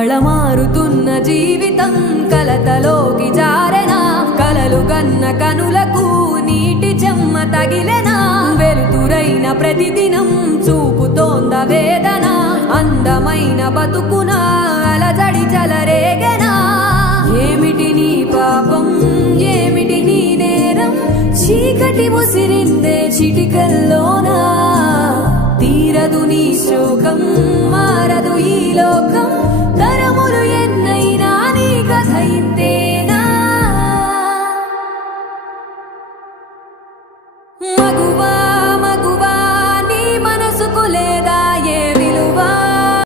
కళమారుతున్న జీవితం కలతలోకి జారెనా కలలు గన్న కనులకు నీటి చెమ్మ తగిలెనా వెలుతురైన ప్రతిదినం చూపుతోంద వేదన అందమైన బతుకున అలజడి చలరేగెనా ఏమిటి నీ పాపం ఏమిటి నీ నేరం చీకటి ముసిరిందే చిటికల్లోనా తీరదు నీ శోకం మారదు ఈ లోకం